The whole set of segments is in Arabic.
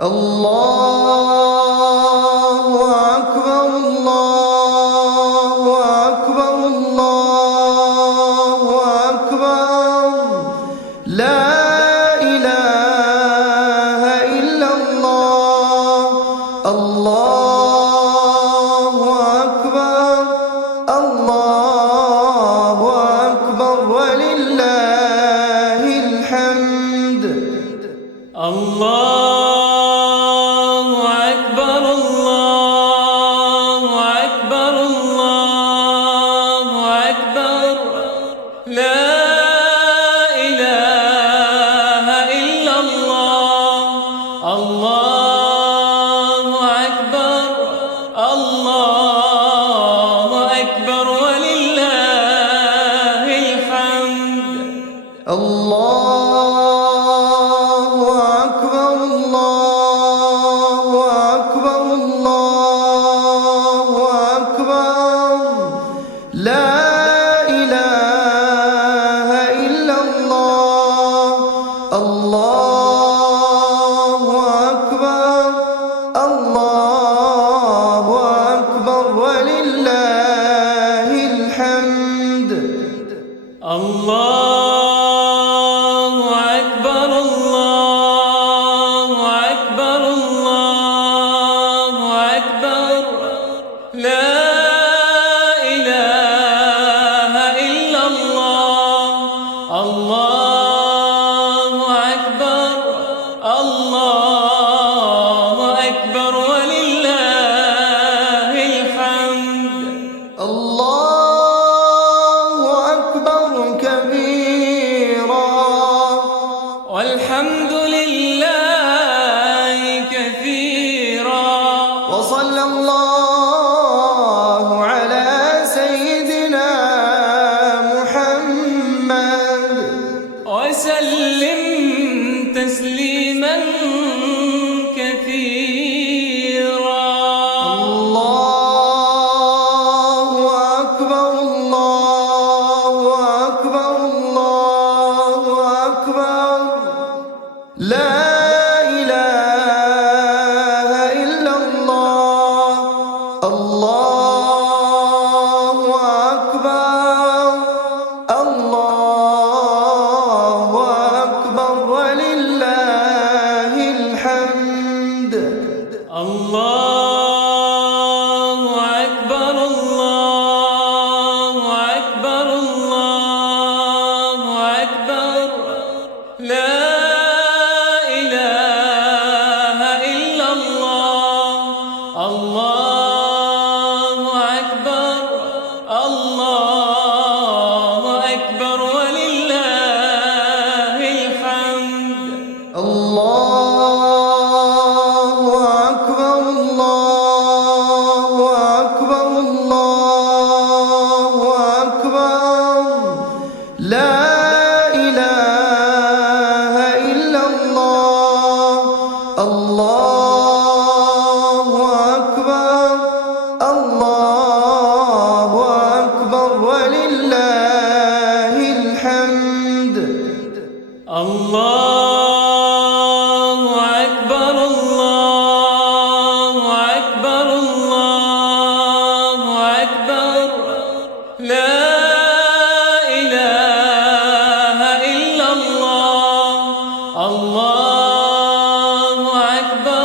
الله أكبر الله أكبر الله أكبر لا إله إلا الله الله أكبر الله أكبر ولله الحمد الله والحمد لله كثيرا وصلى الله على سيدنا محمد وسلم تسليما كثيرا الله أكبر الله أكبر الله أكبر لا إله إلا الله الله أكبر الله أكبر ولله الحمد الله أكبر الله أكبر الله أكبر لا الله أكبر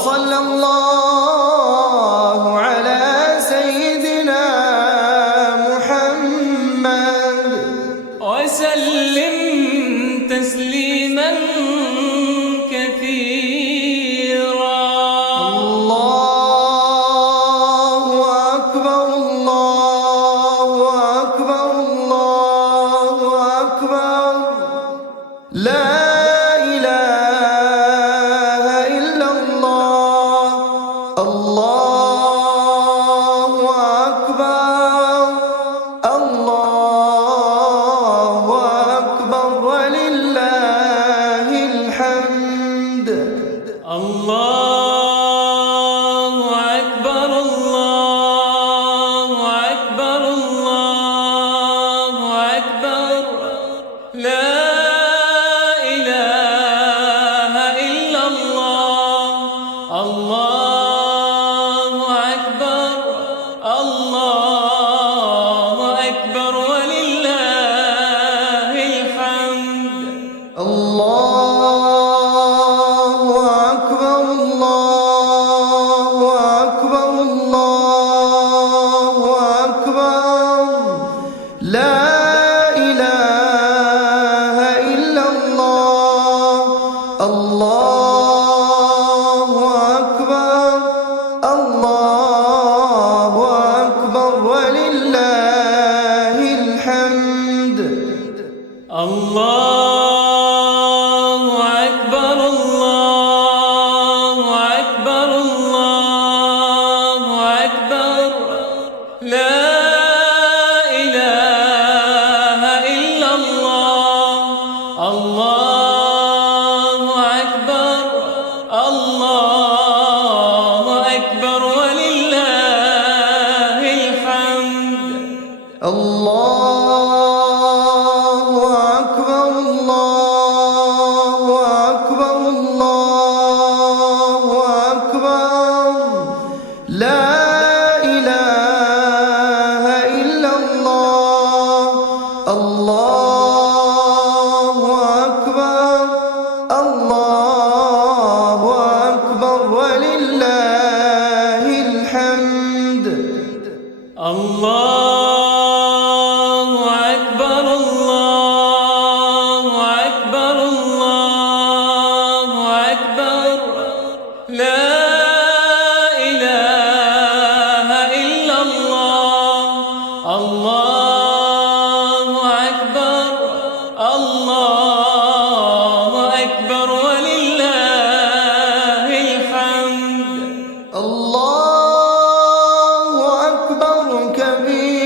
وصلى الله على سيدنا محمد وسلم تسليما كثيرا. الله أكبر الله أكبر الله أكبر لا إله إلا الله. الله أكبر الله أكبر ولله الحمد. الله أكبر الله أكبر الله أكبر لا إله إلا الله. الله أكبر الله أكبر ولله الحمد. الله أكبر الله أكبر الله أكبر لا إله إلا الله. الله أكبر الله أكبر ولله الحمد. الله أكبر الله أكبر الله أكبر لا إله إلا الله. الله أكبر الله أكبر ولله الحمد. الله أكبر الله أكبر الله أكبر لا إله إلا الله. الله أكبر الله أكبر ولله الحمد. الله أكبر الله أكبر الله أكبر لا إله إلا الله. الله أكبر الله أكبر ولله الحمد. الله أكبر كبيرا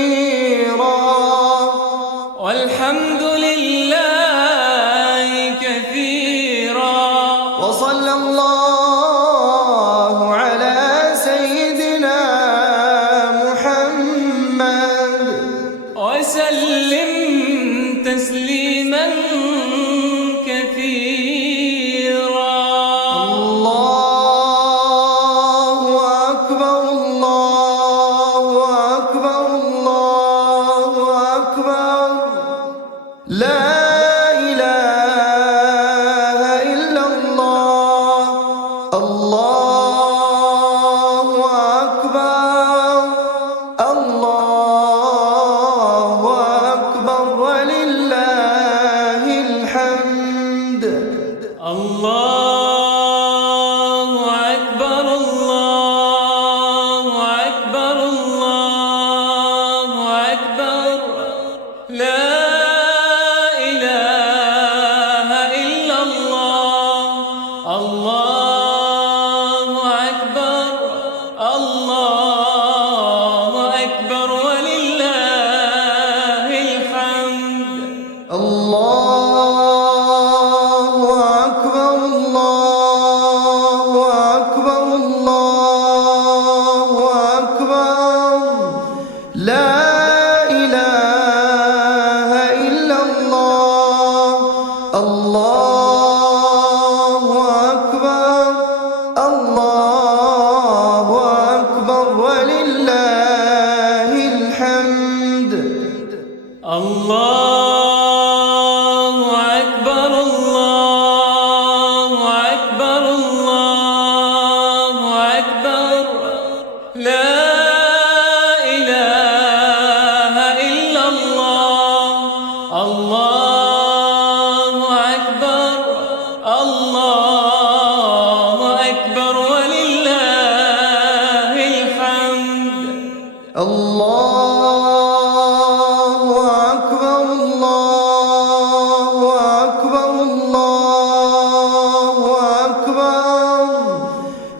الله أكبر الله أكبر الله أكبر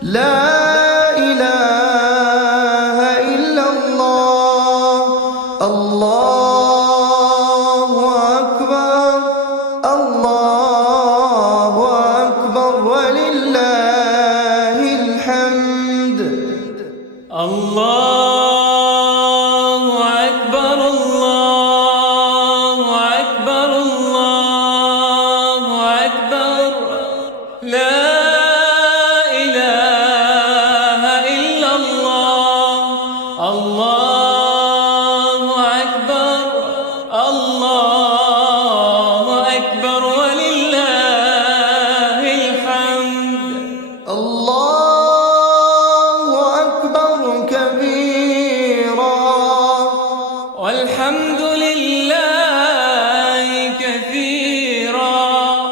لا إله إلا الله الله أكبر الله أكبر ولله الحمد الله أكبر الله أكبر الله أكبر لا إله إلا الله الله أكبر الله أكبر ولله الحمد الله أكبر كبيرا والحمد لله كثيرا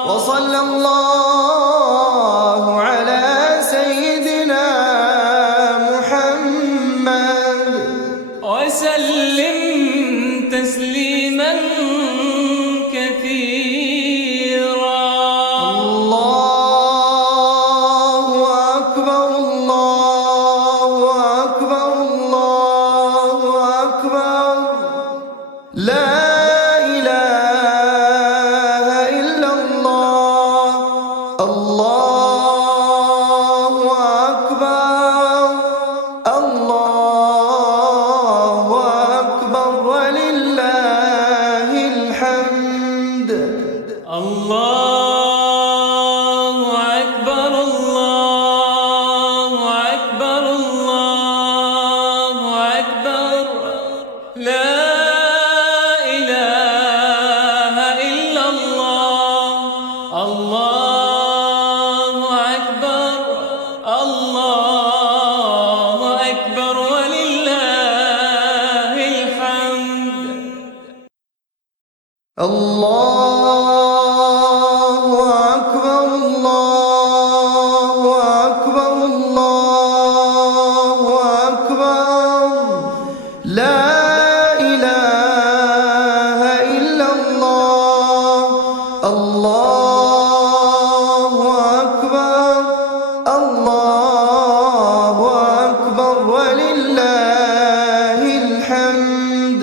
وصلى الله على سيدنا محمد وسلم تسليما كثيرا الله أكبر الله أكبر الله أكبر لا إله إلا الله الله أكبر الله أكبر ولله الحمد الله أكبر الله أكبر الله أكبر لا إله إلا الله الله أكبر الله أكبر ولله الحمد الله أكبر الله أكبر الله أكبر لا إله إلا الله الله أكبر الله أكبر ولله الحمد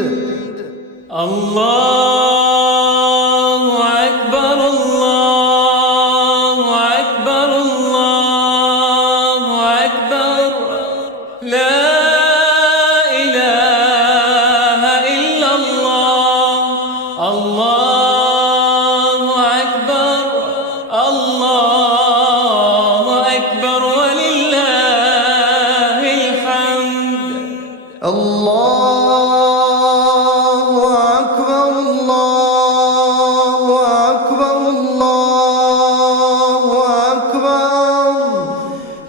الله أكبر الله أكبر الله أكبر لا إله إلا الله الله أكبر الله أكبر ولله الحمد الله أكبر الله أكبر الله أكبر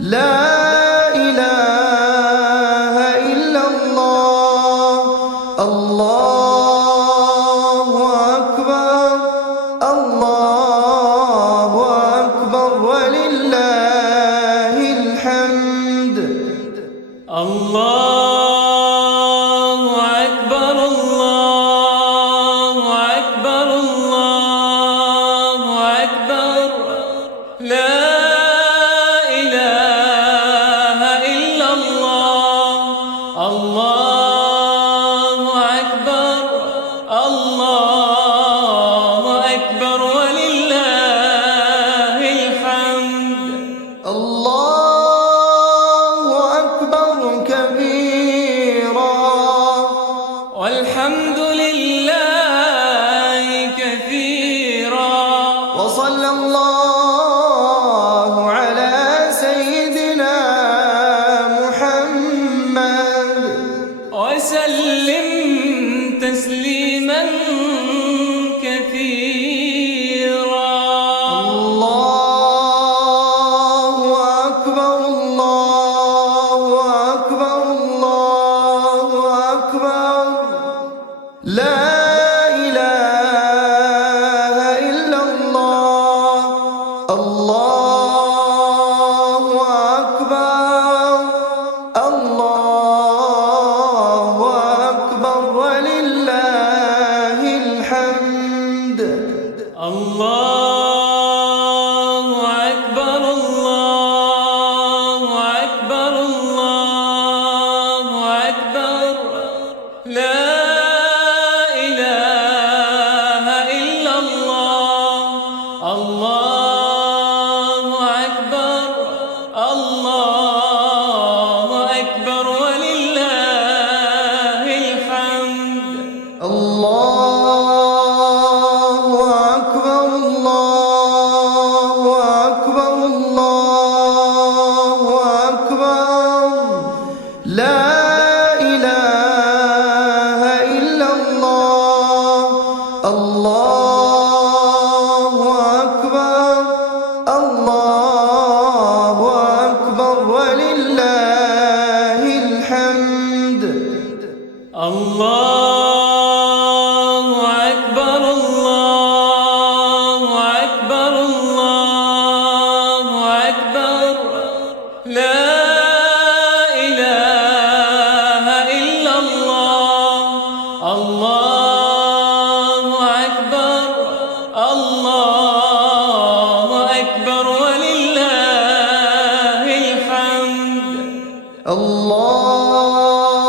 لا إله إلا الله الله أكبر الله أكبر ولله الحمد الله أكبر الله أكبر الله أكبر لا إله إلا الله الله أكبر الله أكبر ولله الحمد الله أكبر كبيرا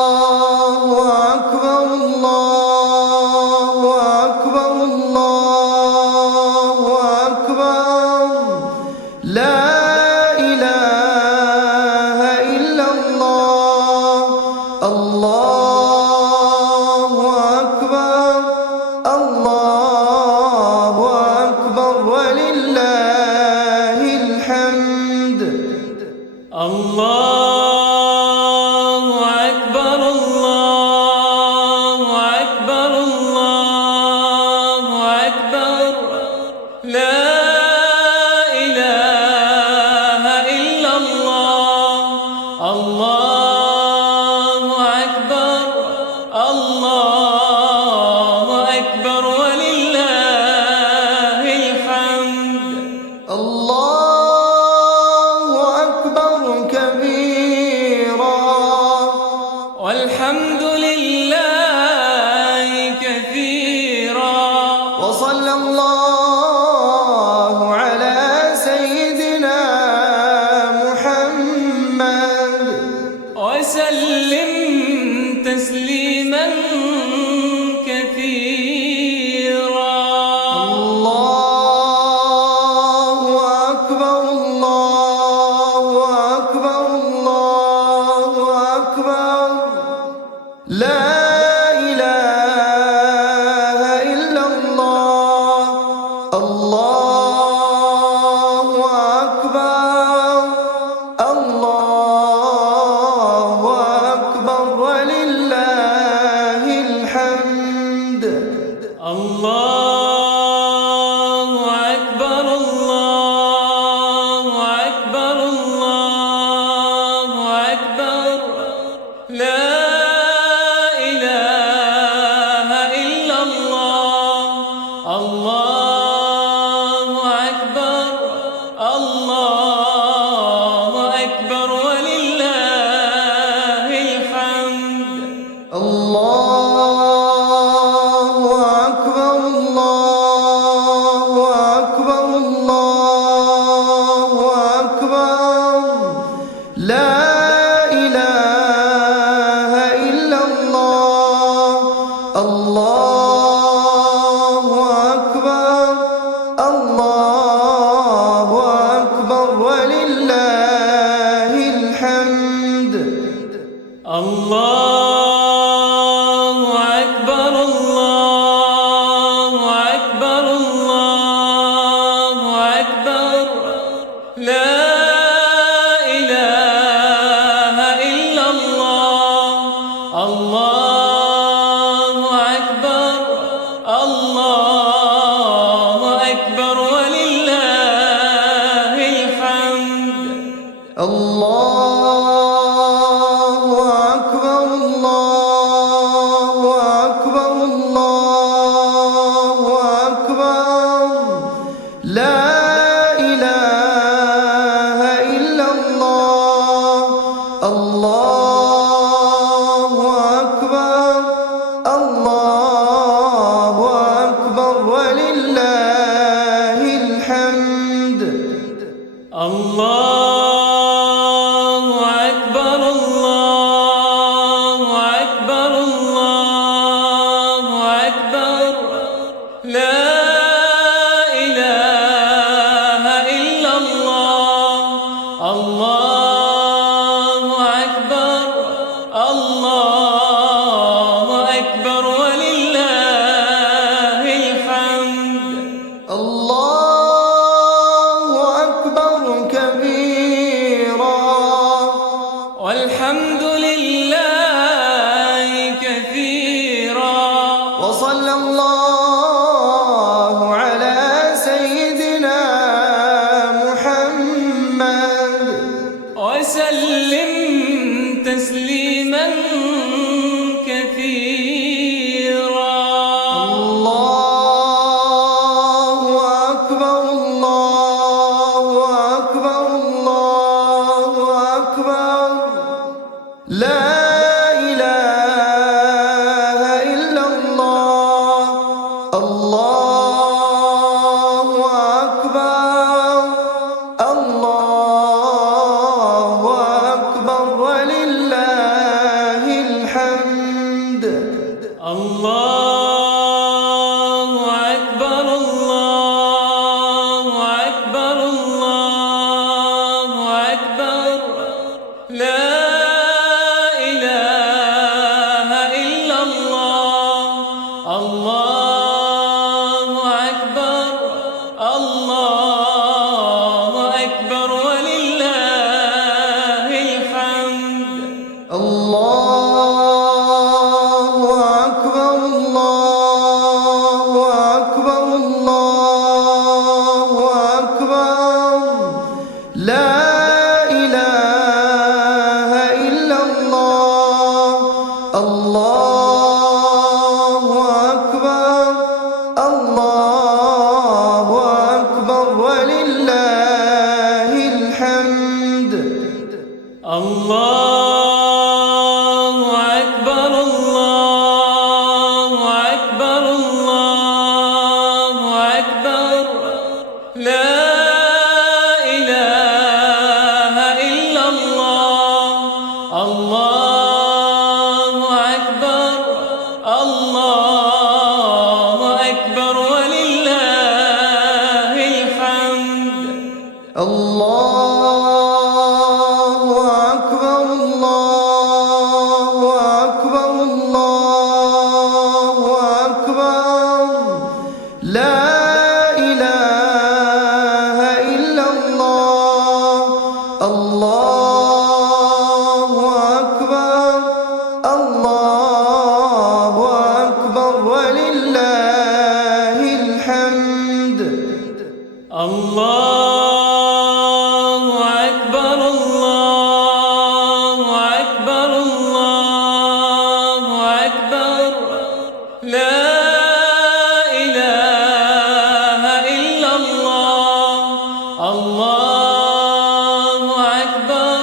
الله أكبر الله أكبر الله أكبر لا إله إلا الله الله أكبر الله أكبر ولله الحمد الله أكبر الله أكبر الله أكبر لا إله إلا الله الله أكبر الله أكبر ولله الحمد الله أكبر كبيرا والحمد لله كثيرا وصلى الله على سيدنا محمد وسلم تسليما كثيرا الله أكبر الله أكبر الله أكبر لا إله إلا الله الله أكبر الله أكبر ولله الحمد الله أكبر الله أكبر الله أكبر لا إله إلا الله الله أكبر الله أكبر ولله الحمد الله أكبر الله أكبر الله أكبر لا إله إلا الله الله أكبر الله أكبر ولله الحمد الله أكبر الله أكبر الله أكبر لا إله إلا الله الله أكبر الله أكبر ولله الحمد الله أكبر الله أكبر الله أكبر لا إله إلا الله الله أكبر الله أكبر ولله الحمد الله أكبر الله أكبر الله أكبر لا إله إلا الله الله أكبر الله أكبر ولله الحمد الله أكبر كبيرا والحمد لله كثيرا وصلى الله على سيدنا محمد وسلم تسليما كثيرا الله أكبر الله أكبر الله أكبر لا إله إلا الله الله أكبر الله أكبر ولله لا إله إلا الله. الله أكبر، الله أكبر ولله الحمد. الله أكبر، الله أكبر، الله أكبر. لا إله إلا الله. الله أكبر، الله أكبر ولله الحمد. الله أكبر، الله أكبر، الله أكبر. لا إله إلا الله. الله أكبر، الله أكبر ولله الحمد. الله أكبر، الله أكبر، الله أكبر. لا إله إلا الله. الله أكبر، الله أكبر ولله الحمد. الله أكبر، الله أكبر، الله أكبر. لا إله إلا الله. الله أكبر،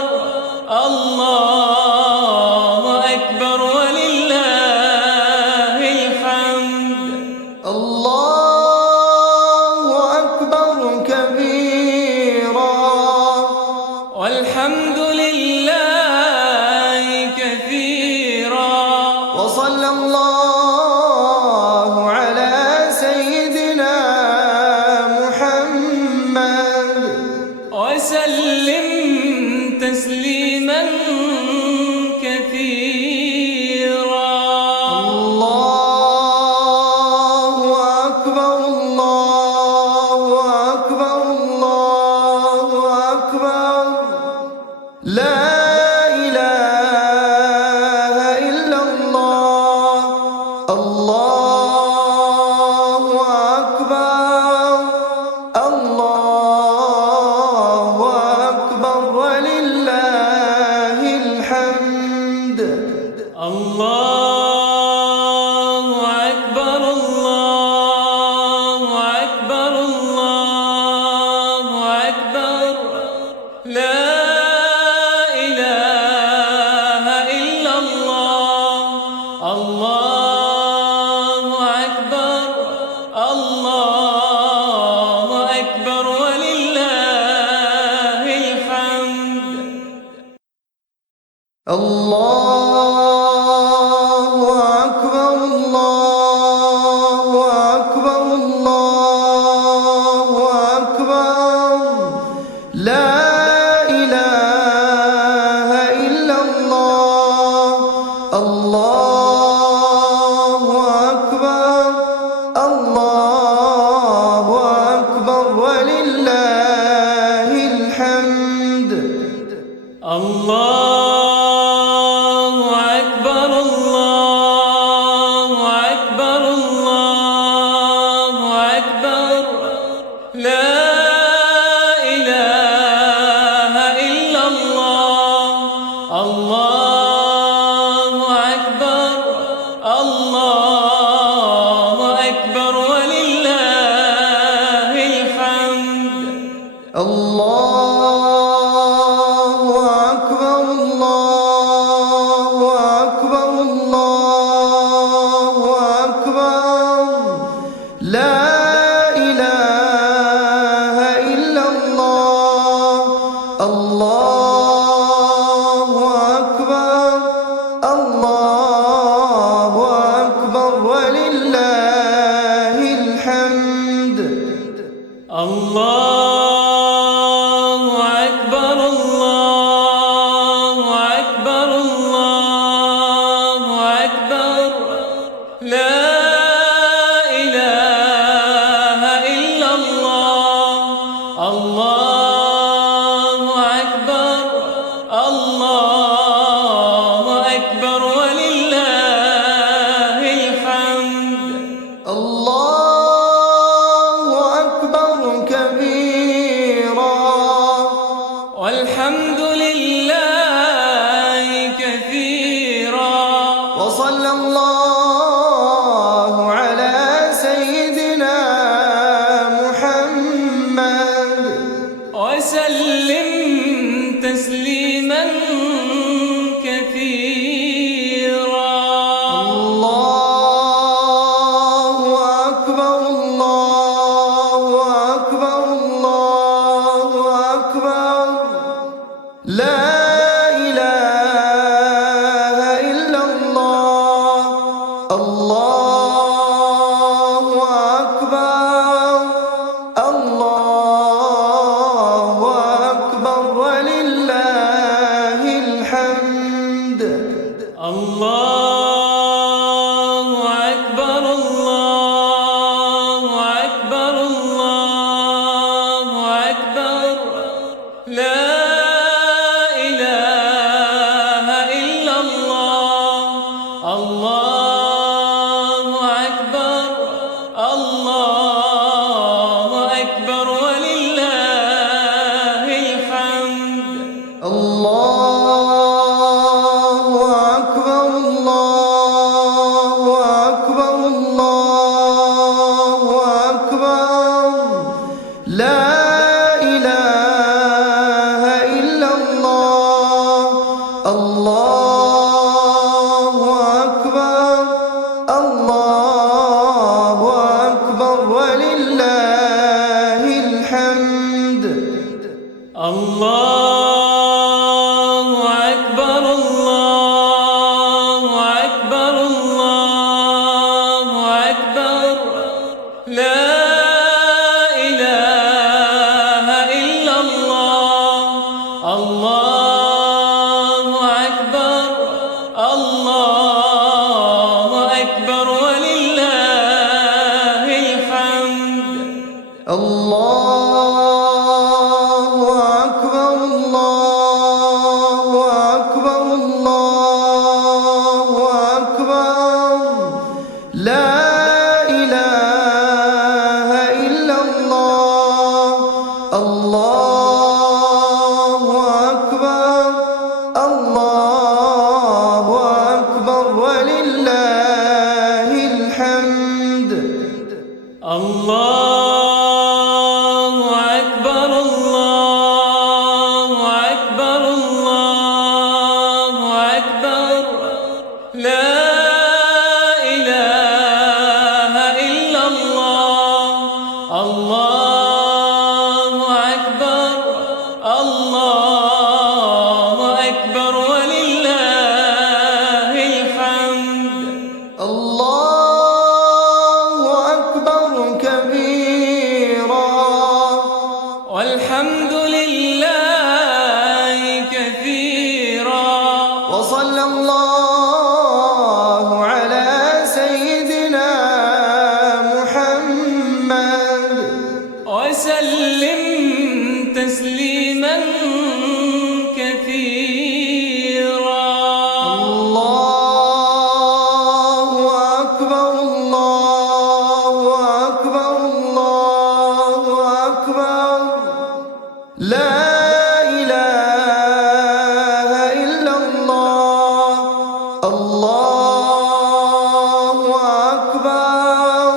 الله أكبر ولله الحمد. الله أكبر كبيرا والحمد لله كثيرا. وصلى الله على سيدنا محمد وسلم تسليما كثيرا. الله أكبر، الله أكبر، الله أكبر. لا إله إلا الله. الله أكبر، الله أكبر ولله الحمد. الله أكبر، الله أكبر، الله أكبر. لا إله إلا الله. الله أكبر، الله أكبر ولله الحمد. الله أكبر، الله أكبر، الله أكبر. لا إله إلا الله. الله أكبر، الله أكبر ولله الحمد. الله أكبر، الله أكبر، الله أكبر. لا إله إلا الله. الله أكبر، الله أكبر ولله الحمد. الله أكبر، الله الله أكبر الله أكبر الله أكبر لا إله إلا الله الله أكبر الله أكبر ولله الحمد الله أكبر الله أكبر الله أكبر لا إله إلا الله الله أكبر الله أكبر ولله الحمد الله أكبر الله أكبر الله أكبر لا إله إلا الله الله أكبر الله أكبر ولله الحمد الله أكبر الله أكبر الله أكبر لا إله إلا الله الله أكبر الله أكبر ولله الحمد الله أكبر الله أكبر الله أكبر لا إله إلا الله الله أكبر الله أكبر ولله الحمد الله أكبر كبيرا والحمد لله كثيرا وصلى الله على سيدنا محمد وسلم تسليما كثيرا الله أكبر الله أكبر الله أكبر لا إله إلا الله الله أكبر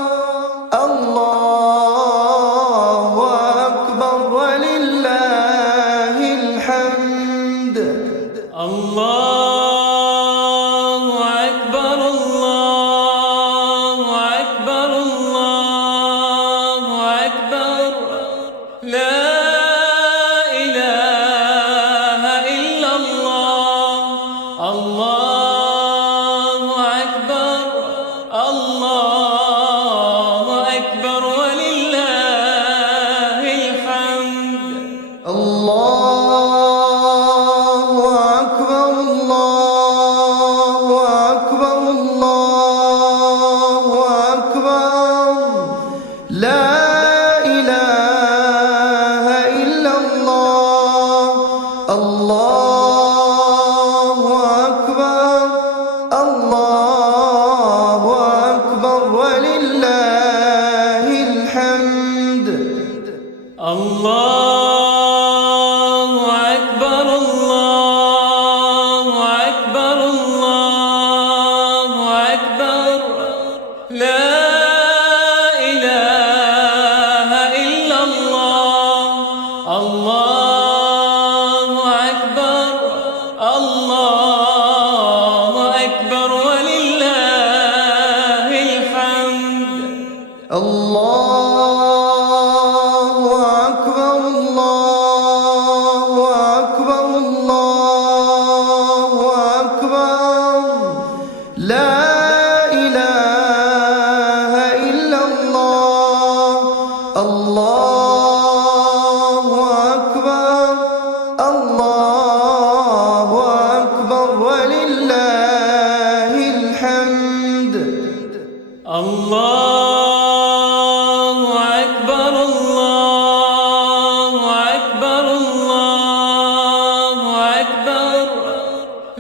الله أكبر ولله الحمد الله أكبر الله أكبر الله أكبر لا إله إلا الله الله أكبر الله أكبر ولله الحمد الله أكبر الله أكبر الله أكبر لا إله إلا الله الله أكبر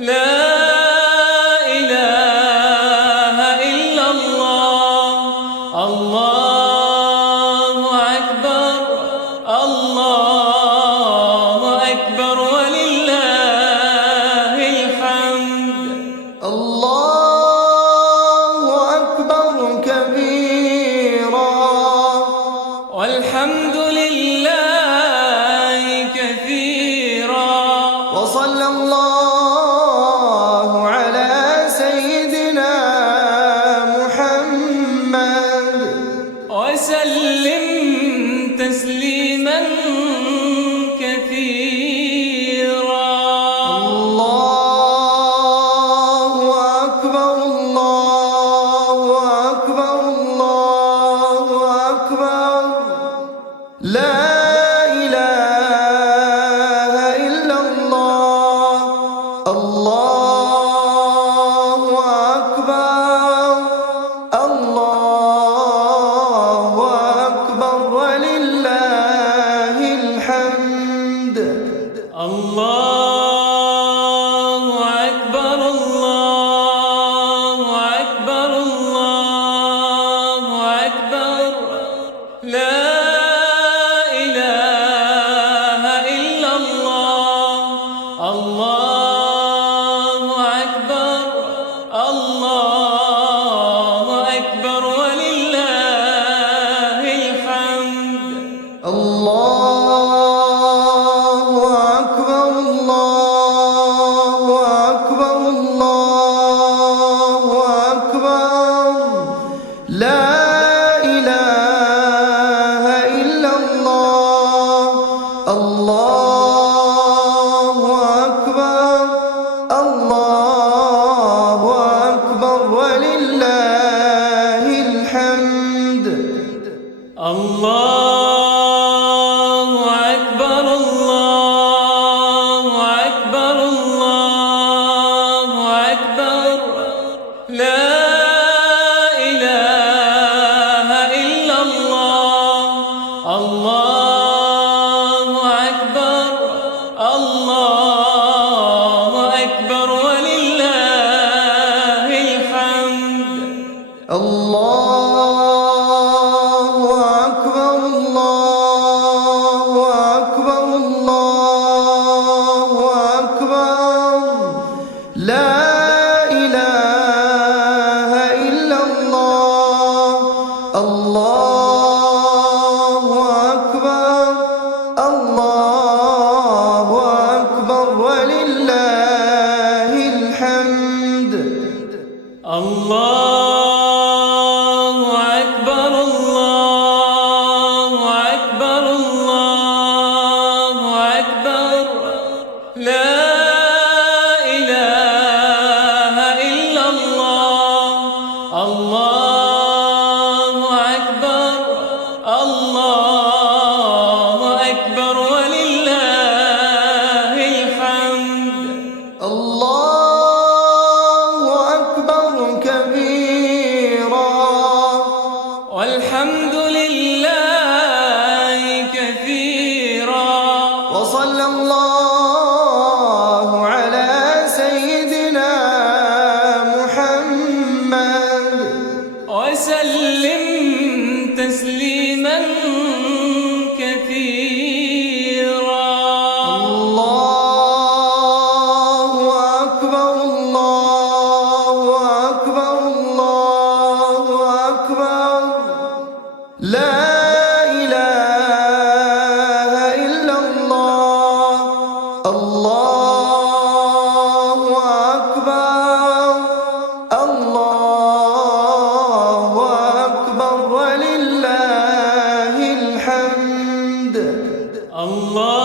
لا إله إلا الله. الله أكبر، الله أكبر ولله الحمد. الله أكبر كبيرا والحمد لله كثيرا. وصلى الله على سيدنا محمد وسلم تسليما كثيرا. الله أكبر الله أكبر الله أكبر لا إله إلا الله. الله أكبر الله أكبر ولله الحمد. الله أكبر الله أكبر الله أكبر لا إله إلا الله. الله أكبر الله أكبر ولله الحمد. الله أكبر الله أكبر الله أكبر لا إله إلا الله. الله أكبر الله أكبر ولله الحمد. الله أكبر الله أكبر الله أكبر لا إله إلا الله. الله أكبر الله أكبر ولله الحمد. الله أكبر الله أكبر الله أكبر لا إله إلا الله. الله أكبر الله أكبر ولله الحمد. الله أكبر الله أكبر الله أكبر لا إله إلا الله. الله أكبر الله أكبر ولله الحمد. الله أكبر كبيرا والحمد لله كثيرا. وصلى الله على سيدنا محمد وسلم تسليما كثيرا. الله أكبر الله أكبر الله أكبر لا إله إلا الله. الله أكبر الله أكبر ولله الحمد. الله